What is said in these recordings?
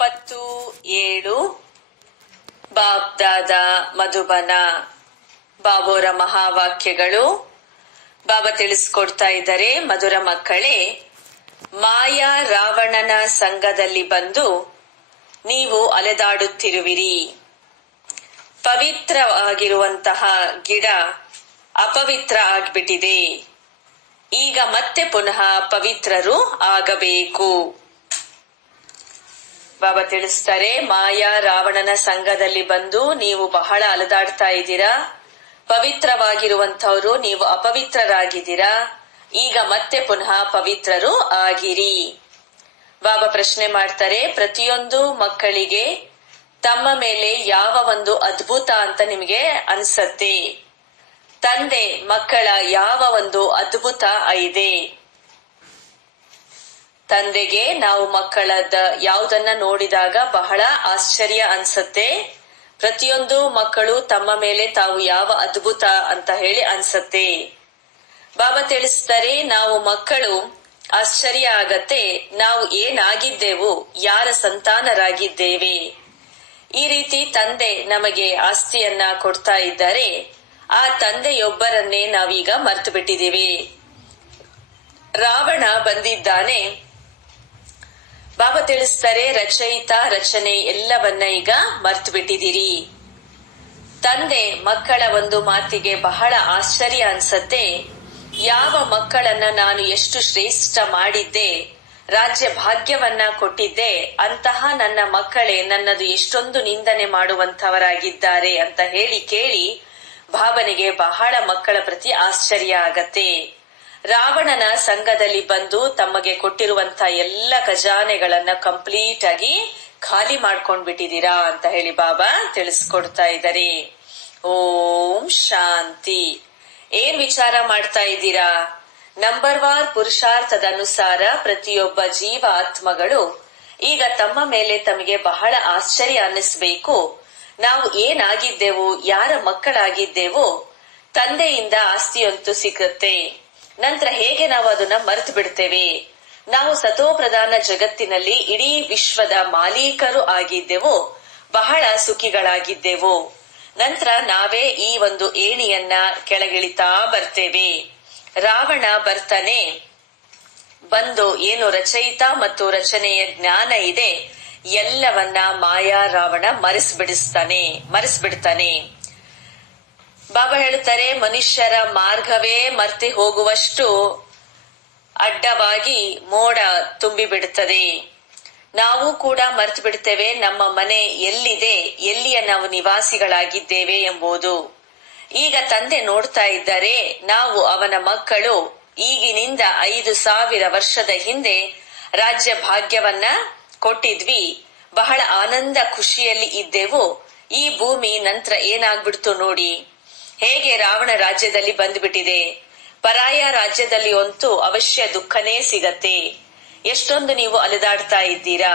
27 ಬಾಬ್ದಾದ ಮಧುಬನ. ಬಾಬೋರ ಮಹಾವಾಕ್ಯಗಳು. ಬಾಬಾ ತಿಳಿಸ್ಕೊಡ್ತಾ ಇದ್ದಾರೆ, ಮಧುರ ಮಕ್ಕಳೇ, ಮಾಯಾ ರಾವಣನ ಸಂಘದಲ್ಲಿ ಬಂದು ನೀವು ಅಲೆದಾಡುತ್ತಿರುವಿರಿ. ಪವಿತ್ರವಾಗಿರುವಂತಹ ಗಿಡ ಅಪವಿತ್ರ ಆಗ್ಬಿಟ್ಟಿದೆ. ಈಗ ಮತ್ತೆ ಪುನಃ ಪವಿತ್ರರು ಆಗಬೇಕು. ಬಾಬಾ ತಿಳಿಸ್ತಾರೆ, ಮಾಯಾ ರಾವಣನ ಸಂಘದಲ್ಲಿ ಬಂದು ನೀವು ಬಹಳ ಅಲೆದಾಡ್ತಾ ಇದ್ದೀರಾ. ಪವಿತ್ರವಾಗಿರುವಂತವರು ನೀವು ಅಪವಿತ್ರರಾಗಿದ್ದೀರಾ. ಈಗ ಮತ್ತೆ ಪುನಃ ಪವಿತ್ರರು ಆಗಿರಿ. ಬಾಬಾ ಪ್ರಶ್ನೆ ಮಾಡ್ತಾರೆ, ಪ್ರತಿಯೊಂದು ಮಕ್ಕಳಿಗೆ ತಮ್ಮ ಮೇಲೆ ಯಾವ ಒಂದು ಅದ್ಭುತ ಅಂತ ನಿಮಗೆ ಅನ್ಸತ್ತೆ? ತಂದೆ ಮಕ್ಕಳ ಯಾವ ಒಂದು ಅದ್ಭುತ ಇದೆ? ತಂದೆಗೆ ನಾವು ಮಕ್ಕಳದ ಯಾವುದನ್ನ ನೋಡಿದಾಗ ಬಹಳ ಆಶ್ಚರ್ಯ ಅನ್ಸತ್ತೆ. ಪ್ರತಿಯೊಂದು ಮಕ್ಕಳು ತಮ್ಮ ಮೇಲೆ ತಾವು ಯಾವ ಅದ್ಭುತ ಅಂತ ಹೇಳಿ ಅನ್ಸತ್ತೆ. ಬಾಬಾ ತಿಳಿಸ್ತಾರೆ, ನಾವು ಮಕ್ಕಳು ಆಶ್ಚರ್ಯ ಆಗತ್ತೆ, ನಾವು ಏನಾಗಿದ್ದೆವು, ಯಾರ ಸಂತಾನರಾಗಿದ್ದೇವೆ. ಈ ರೀತಿ ತಂದೆ ನಮಗೆ ಆಸ್ತಿಯನ್ನ ಕೊಡ್ತಾ ಇದ್ದಾರೆ. ಆ ತಂದೆಯೊಬ್ಬರನ್ನೇ ನಾವೀಗ ಮರ್ತು ಬಿಟ್ಟಿದ್ದೀವಿ. ರಾವಣ ಬಂದಿದ್ದಾನೆ. ಬಾಬಾ ತಿಳಿಸ್ತಾರೆ, ರಚಯಿತ ರಚನೆ ಎಲ್ಲವನ್ನ ಈಗ ಮರ್ತು ಬಿಟ್ಟಿದ್ದೀರಿ. ತಂದೆ ಮಕ್ಕಳ ಒಂದು ಮಾತಿಗೆ ಬಹಳ ಆಶ್ಚರ್ಯ ಅನ್ಸತ್ತೆ. ಯಾವ ಮಕ್ಕಳನ್ನ ನಾನು ಎಷ್ಟು ಶ್ರೇಷ್ಠ ಮಾಡಿದ್ದೆ, ರಾಜ್ಯ ಭಾಗ್ಯವನ್ನ ಕೊಟ್ಟಿದ್ದೆ, ಅಂತಹ ನನ್ನ ಮಕ್ಕಳೇ ನನ್ನದು ಎಷ್ಟೊಂದು ನಿಂದನೆ ಮಾಡುವಂತವರಾಗಿದ್ದಾರೆ ಅಂತ ಹೇಳಿ ಕೇಳಿ ಬಾಬನಿಗೆ ಬಹಳ ಮಕ್ಕಳ ಪ್ರತಿ ಆಶ್ಚರ್ಯ ಆಗತ್ತೆ. ರಾವಣನ ಸಂಘದಲ್ಲಿ ಬಂದು ತಮಗೆ ಕೊಟ್ಟಿರುವಂತ ಎಲ್ಲ ಖಜಾನೆಗಳನ್ನ ಕಂಪ್ಲೀಟ್ ಆಗಿ ಖಾಲಿ ಮಾಡ್ಕೊಂಡ್ಬಿಟ್ಟಿದ್ದೀರಾ ಅಂತ ಹೇಳಿ ಬಾಬಾ ತಿಳಿಸ್ಕೊಡ್ತಾ ಇದ್ದಾರೆ. ಓಂ ಶಾಂತಿ. ಏನ್ ವಿಚಾರ ಮಾಡ್ತಾ ಇದ್ದೀರಾ? ನಂಬರ್ ವಾರ್ ಪುರುಷಾರ್ಥದ ಅನುಸಾರ ಪ್ರತಿಯೊಬ್ಬ ಜೀವ ಆತ್ಮಗಳು ಈಗ ತಮ್ಮ ಮೇಲೆ ತಮಗೆ ಬಹಳ ಆಶ್ಚರ್ಯ ಅನ್ನಿಸ್ಬೇಕು. ನಾವು ಏನಾಗಿದ್ದೆವು, ಯಾರ ಮಕ್ಕಳಾಗಿದ್ದೆವು. ತಂದೆಯಿಂದ ಆಸ್ತಿಯಂತೂ ಸಿಗುತ್ತೆ. ನಂತರ ಹೇಗೆ ನಾವು ಅದನ್ನ ಮರೆತು ಬಿಡ್ತೇವೆ. ನಾವು ಸತೋಪ್ರಧಾನ ಜಗತ್ತಿನಲ್ಲಿ ಇಡೀ ವಿಶ್ವದ ಮಾಲೀಕರು ಆಗಿದ್ದೆವು, ಬಹಳ ಸುಖಿಗಳಾಗಿದ್ದೆವು. ನಂತರ ನಾವೇ ಈ ಒಂದು ಏಣಿಯನ್ನ ಕೆಳಗಿಳಿತಾ ಬರ್ತೇವೆ. ರಾವಣ ಬರ್ತಾನೆ. ಬಂದು ಏನು ರಚಯಿತ ಮತ್ತು ರಚನೆಯ ಜ್ಞಾನ ಇದೆ ಎಲ್ಲವನ್ನ ಮಾಯಾ ರಾವಣ ಮರೆಸ್ಬಿಡ್ತಾನೆ. ಬಾಬಾ ಹೇಳುತ್ತಾರೆ, ಮನುಷ್ಯರ ಮಾರ್ಗವೇ ಮರ್ತಿ ಹೋಗುವಷ್ಟು ಅಡ್ಡವಾಗಿ ಮೋಡ ತುಂಬಿ ಬಿಡುತ್ತದೆ. ನಾವು ಕೂಡ ಮರ್ತು ಬಿಡ್ತೇವೆ ನಮ್ಮ ಮನೆ ಎಲ್ಲಿದೆ, ಎಲ್ಲಿಯ ನಾವು ನಿವಾಸಿಗಳಾಗಿದ್ದೇವೆ ಎಂಬುದು. ಈಗ ತಂದೆ ನೋಡ್ತಾ ಇದ್ದಾರೆ, ನಾವು ಅವನ ಮಕ್ಕಳು ಈಗಿನಿಂದ 5,000 ವರ್ಷದ ಹಿಂದೆ ರಾಜ್ಯ ಭಾಗ್ಯವನ್ನ ಕೊಟ್ಟಿದ್ವಿ, ಬಹಳ ಆನಂದ ಖುಷಿಯಲ್ಲಿ ಇದ್ದೆವು. ಈ ಭೂಮಿ ನಂತರ ಏನಾಗ್ಬಿಡ್ತು ನೋಡಿ, ಹೇಗೆ ರಾವಣ ರಾಜ್ಯದಲ್ಲಿ ಬಂದ್ಬಿಟ್ಟಿದೆ. ಪರಾಯ ರಾಜ್ಯದಲ್ಲಿ ಅಂತೂ ಅವಶ್ಯ ದುಃಖನೇ ಸಿಗತ್ತೆ. ಎಷ್ಟೊಂದು ನೀವು ಅಲೆದಾಡ್ತಾ ಇದ್ದೀರಾ.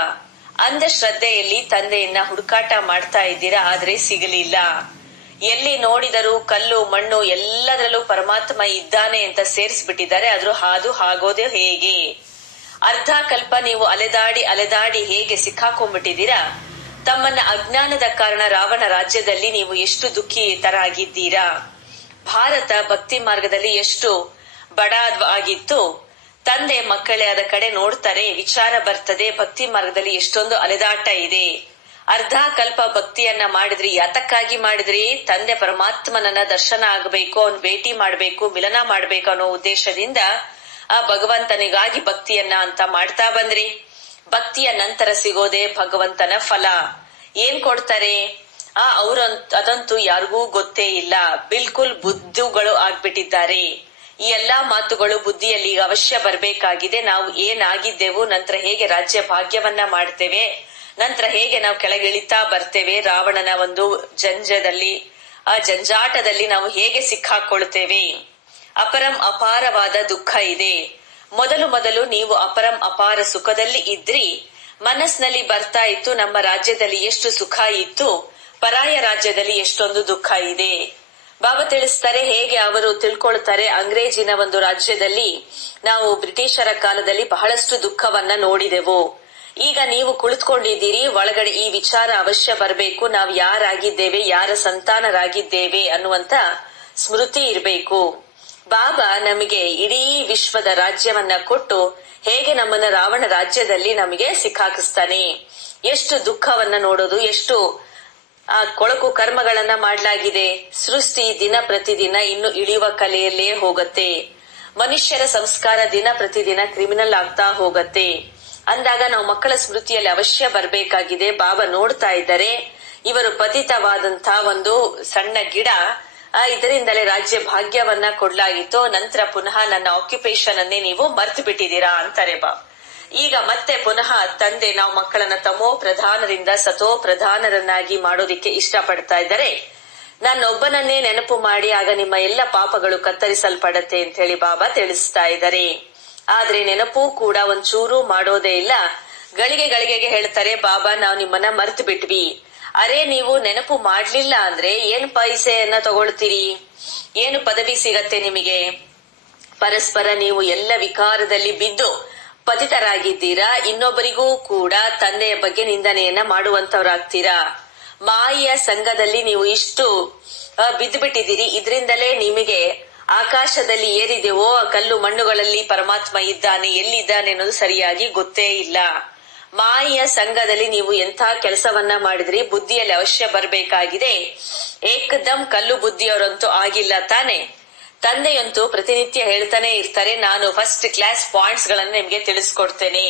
ಅಂಧ ಶ್ರದ್ಧೆಯಲ್ಲಿ ತಂದೆಯನ್ನ ಹುಡುಕಾಟ ಮಾಡ್ತಾ ಇದ್ದೀರಾ, ಆದ್ರೆ ಸಿಗಲಿಲ್ಲ. ಎಲ್ಲಿ ನೋಡಿದರೂ ಕಲ್ಲು ಮಣ್ಣು ಎಲ್ಲದರಲ್ಲೂ ಪರಮಾತ್ಮ ಇದ್ದಾನೆ ಅಂತ ಸೇರಿಸ್ಬಿಟ್ಟಿದ್ದಾರೆ. ಆದ್ರೂ ಹಾಗೋದೇ ಹೇಗೆ? ಅರ್ಧ ಕಲ್ಪ ನೀವು ಅಲೆದಾಡಿ ಹೇಗೆ ಸಿಕ್ಕಾಕೊಂಡ್ಬಿಟ್ಟಿದ್ದೀರಾ. ತಮ್ಮನ್ನ ಅಜ್ಞಾನದ ಕಾರಣ ರಾವಣ ರಾಜ್ಯದಲ್ಲಿ ನೀವು ಎಷ್ಟು ದುಃಖಿತರಾಗಿದ್ದೀರಾ. ಭಾರತ ಭಕ್ತಿ ಮಾರ್ಗದಲ್ಲಿ ಎಷ್ಟು ಬಡ ಆಗಿತ್ತು. ತಂದೆ ಮಕ್ಕಳೇ ಅದ ಕಡೆ ನೋಡ್ತಾರೆ, ವಿಚಾರ ಬರ್ತದೆ, ಭಕ್ತಿ ಮಾರ್ಗದಲ್ಲಿ ಎಷ್ಟೊಂದು ಅಲೆದಾಟ ಇದೆ. ಅರ್ಧ ಕಲ್ಪ ಭಕ್ತಿಯನ್ನ ಮಾಡಿದ್ರಿ, ಯಾತಕ್ಕಾಗಿ ಮಾಡಿದ್ರಿ? ತಂದೆ ಪರಮಾತ್ಮನನ್ನ ದರ್ಶನ ಆಗಬೇಕು, ಅವನ್ ಭೇಟಿ ಮಾಡ್ಬೇಕು, ಮಿಲನ ಮಾಡ್ಬೇಕು ಅನ್ನೋ ಉದ್ದೇಶದಿಂದ ಆ ಭಗವಂತನಿಗಾಗಿ ಭಕ್ತಿಯನ್ನ ಅಂತ ಮಾಡ್ತಾ ಬಂದ್ರಿ. ಭಕ್ತಿಯ ನಂತರ ಸಿಗೋದೇ ಭಗವಂತನ ಫಲ. ಏನ್ ಕೊಡ್ತಾರೆ ಅದಂತೂ ಯಾರಿಗೂ ಗೊತ್ತೇ ಇಲ್ಲ. ಬಿಲ್ಕುಲ್ ಬುದ್ಧುಗಳು ಆಗ್ಬಿಟ್ಟಿದ್ದಾರೆ. ಈ ಎಲ್ಲಾ ಮಾತುಗಳು ಬುದ್ಧಿಯಲ್ಲಿ ಈಗ ಅವಶ್ಯ ಬರ್ಬೇಕಾಗಿದೆ. ನಾವು ಏನಾಗಿದ್ದೆವು, ನಂತರ ಹೇಗೆ ರಾಜ್ಯ ಭಾಗ್ಯವನ್ನ ಮಾಡ್ತೇವೆ, ನಂತರ ಹೇಗೆ ನಾವು ಕೆಳಗಿಳಿತಾ ಬರ್ತೇವೆ. ರಾವಣನ ಒಂದು ಆ ಜಂಜಾಟದಲ್ಲಿ ನಾವು ಹೇಗೆ ಸಿಕ್ಕಾಕೊಳ್ತೇವೆ. ಅಪರಂ ಅಪಾರವಾದ ದುಃಖ ಇದೆ. ಮೊದಲು ನೀವು ಅಪರಂ ಅಪಾರ ಸುಖದಲ್ಲಿ ಇದ್ರಿ. ಮನಸ್ಸಿನಲ್ಲಿ ಬರ್ತಾ ಇತ್ತು, ನಮ್ಮ ರಾಜ್ಯದಲ್ಲಿ ಎಷ್ಟು ಸುಖ ಇತ್ತು, ಪರಾಯ ರಾಜ್ಯದಲ್ಲಿ ಎಷ್ಟೊಂದು ದುಃಖ ಇದೆ. ಬಾಬಾ ತಿಳಿಸ್ತಾರೆ, ಹೇಗೆ ಅವರು ತಿಳ್ಕೊಳ್ತಾರೆ, ಅಂಗ್ರೇಜಿನ ಒಂದು ರಾಜ್ಯದಲ್ಲಿ ನಾವು ಬ್ರಿಟಿಷರ ಕಾಲದಲ್ಲಿ ಬಹಳಷ್ಟು ದುಃಖವನ್ನ ನೋಡಿದೆವು. ಈಗ ನೀವು ಕುಳಿತುಕೊಂಡಿದ್ದೀರಿ, ಒಳಗಡೆ ಈ ವಿಚಾರ ಅವಶ್ಯ ಬರಬೇಕು. ನಾವು ಯಾರಾಗಿದ್ದೇವೆ, ಯಾರ ಸಂತಾನರಾಗಿದ್ದೇವೆ ಅನ್ನುವಂತ ಸ್ಮೃತಿ ಇರಬೇಕು. ಬಾಬಾ ನಮಗೆ ಇಡೀ ವಿಶ್ವದ ರಾಜ್ಯವನ್ನ ಕೊಟ್ಟು ಹೇಗೆ ನಮ್ಮನ್ನ ರಾವಣ ರಾಜ್ಯದಲ್ಲಿ ನಮಗೆ ಸಿಕ್ಕಾಕಿಸ್ತಾನೆ. ಎಷ್ಟು ದುಃಖವನ್ನ ನೋಡೋದು, ಎಷ್ಟು ಕೊಳಕು ಕರ್ಮಗಳನ್ನ ಮಾಡಲಾಗಿದೆ. ಸೃಷ್ಟಿ ದಿನ ಪ್ರತಿದಿನ ಇನ್ನು ಇಳಿಯುವ ಕಲೆಯಲ್ಲೇ ಹೋಗತ್ತೆ. ಮನುಷ್ಯರ ಸಂಸ್ಕಾರ ದಿನ ಪ್ರತಿದಿನ ಕ್ರಿಮಿನಲ್ ಆಗ್ತಾ ಹೋಗತ್ತೆ. ಅಂದಾಗ ನಾವು ಮಕ್ಕಳ ಸ್ಮೃತಿಯಲ್ಲಿ ಅವಶ್ಯ ಬರಬೇಕಾಗಿದೆ. ಬಾಬಾ ನೋಡ್ತಾ ಇದ್ದಾರೆ, ಇವರು ಪತಿತವಾದಂತ ಒಂದು ಸಣ್ಣ ಗಿಡ, ಇದರಿಂದಲೇ ರಾಜ್ಯ ಭಾಗ್ಯವನ್ನ ಕೊಡ್ಲಾಗಿತ್ತು. ನಂತರ ಪುನಃ ನನ್ನ ಆಕ್ಯುಪೇಷನ್ ಅನ್ನೇ ನೀವು ಮರ್ತು ಬಿಟ್ಟಿದ್ದೀರಾ ಅಂತಾರೆ ಬಾಬಾ. ಈಗ ಮತ್ತೆ ಪುನಃ ತಂದೆ ನಾವು ಮಕ್ಕಳನ್ನ ತಮೋ ಪ್ರಧಾನರಿಂದ ಸತೋ ಪ್ರಧಾನರನ್ನಾಗಿ ಮಾಡೋದಿಕ್ಕೆ ಇಷ್ಟಪಡ್ತಾ ಇದ್ದಾರೆ. ನನ್ನೊಬ್ಬನನ್ನೇ ನೆನಪು ಮಾಡಿ, ಆಗ ನಿಮ್ಮ ಎಲ್ಲ ಪಾಪಗಳು ಕತ್ತರಿಸಲ್ಪಡತ್ತೆ ಅಂತ ಹೇಳಿ ಬಾಬಾ ತಿಳಿಸ್ತಾ ಇದ್ದಾರೆ. ಆದ್ರೆ ನೆನಪು ಕೂಡ ಒಂಚೂರು ಮಾಡೋದೇ ಇಲ್ಲ. ಗಳಿಗೆ ಹೇಳ್ತಾರೆ, ಬಾಬಾ ನಾವು ನಿಮ್ಮನ್ನ ಮರ್ತು ಬಿಟ್ವಿ. ಅರೆ, ನೀವು ನೆನಪು ಮಾಡ್ಲಿಲ್ಲ ಅಂದ್ರೆ ಏನ್ ಪೈಸೆಯನ್ನ ತಗೊಳ್ತೀರಿ, ಏನು ಪದವಿ ಸಿಗತ್ತೆ ನಿಮಗೆ? ಪರಸ್ಪರ ನೀವು ಎಲ್ಲ ವಿಕಾರದಲ್ಲಿ ಬಿದ್ದು ಪತಿತರಾಗಿದ್ದೀರಾ. ಇನ್ನೊಬ್ಬರಿಗೂ ಕೂಡ ತಂದೆಯ ಬಗ್ಗೆ ನಿಂದನೆಯನ್ನ ಮಾಡುವಂತವ್ರಾಗ್ತೀರಾ. ಮಾಯೆಯ ಸಂಘದಲ್ಲಿ ನೀವು ಇಷ್ಟು ಬಿದ್ದು ಬಿಟ್ಟಿದ್ದೀರಿ. ಇದರಿಂದಲೇ ನಿಮಗೆ ಆಕಾಶದಲ್ಲಿ ಏರಿದೆವೋ ಕಲ್ಲು ಮಣ್ಣುಗಳಲ್ಲಿ ಪರಮಾತ್ಮ ಇದ್ದಾನೆ, ಎಲ್ಲಿದ್ದಾನೆ ಅನ್ನೋದು ಸರಿಯಾಗಿ ಗೊತ್ತೇ ಇಲ್ಲ. ಮಾಯೆಯ ಸಂಘದಲ್ಲಿ ನೀವು ಎಂಥ ಕೆಲಸವನ್ನ ಮಾಡಿದ್ರಿ, ಬುದ್ಧಿಯಲ್ಲಿ ಅವಶ್ಯ ಬರಬೇಕಾಗಿದೆ. ಏಕದಮ್ ಕಲ್ಲು ಬುದ್ಧಿಯವರಂತೂ ಆಗಿಲ್ಲ ತಾನೆ. ತಂದೆಯಂತೂ ಪ್ರತಿನಿತ್ಯ ಹೇಳ್ತಾನೆ ಇರ್ತಾರೆ, ನಾನು ಫಸ್ಟ್ ಕ್ಲಾಸ್ ಪಾಯಿಂಟ್ಸ್ ಗಳನ್ನ ನಿಮ್ಗೆ ತಿಳಿಸ್ಕೊಡ್ತೇನೆ.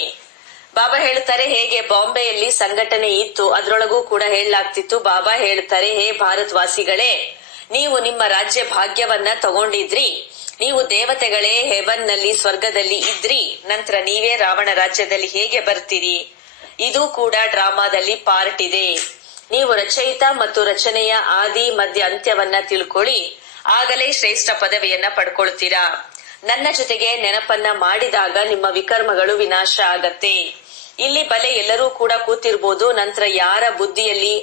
ಬಾಬಾ ಹೇಳ್ತಾರೆ, ಹೇಗೆ ಬಾಂಬೆಯಲ್ಲಿ ಸಂಘಟನೆ ಇತ್ತು ಅದ್ರೊಳಗೂ ಕೂಡ ಹೇಳಲಾಗ್ತಿತ್ತು. ಬಾಬಾ ಹೇಳ್ತಾರೆ, ಹೇ ಭಾರತ್ ವಾಸಿಗಳೇ, ನೀವು ನಿಮ್ಮ ರಾಜ್ಯ ಭಾಗ್ಯವನ್ನ ತಗೊಂಡಿದ್ರಿ. ನೀವು ದೇವತೆಗಳೇ ಹೆವನ್ ನಲ್ಲಿ ಸ್ವರ್ಗದಲ್ಲಿ ಇದ್ರಿ. ನಂತರ ನೀವೇ ರಾವಣ ರಾಜ್ಯದಲ್ಲಿ ಹೇಗೆ ಬರ್ತೀರಿ? ಇದು ಕೂಡ ಡ್ರಾಮಾದಲ್ಲಿ ಪಾರ್ಟ್ ಇದೆ. ನೀವು ರಚಯಿತ ಮತ್ತು ರಚನೆಯ ಆದಿ ಮಧ್ಯ ಅಂತ್ಯವನ್ನ ತಿಳ್ಕೊಳ್ಳಿ, ಆಗಲೇ ಶ್ರೇಷ್ಠ ಪದವಿಯನ್ನ ಪಡ್ಕೊಳ್ತೀರಾ. ನನ್ನ ಜೊತೆಗೆ ನೆನಪನ್ನ ಮಾಡಿದಾಗ ನಿಮ್ಮ ವಿಕರ್ಮಗಳು ವಿನಾಶ ಆಗತ್ತೆ. ಇಲ್ಲಿ ಬಲೆ ಎಲ್ಲರೂ ಕೂಡ ಕೂತಿರ್ಬೋದು. ನಂತರ ಯಾರ ಬುದ್ಧಿಯಲ್ಲಿ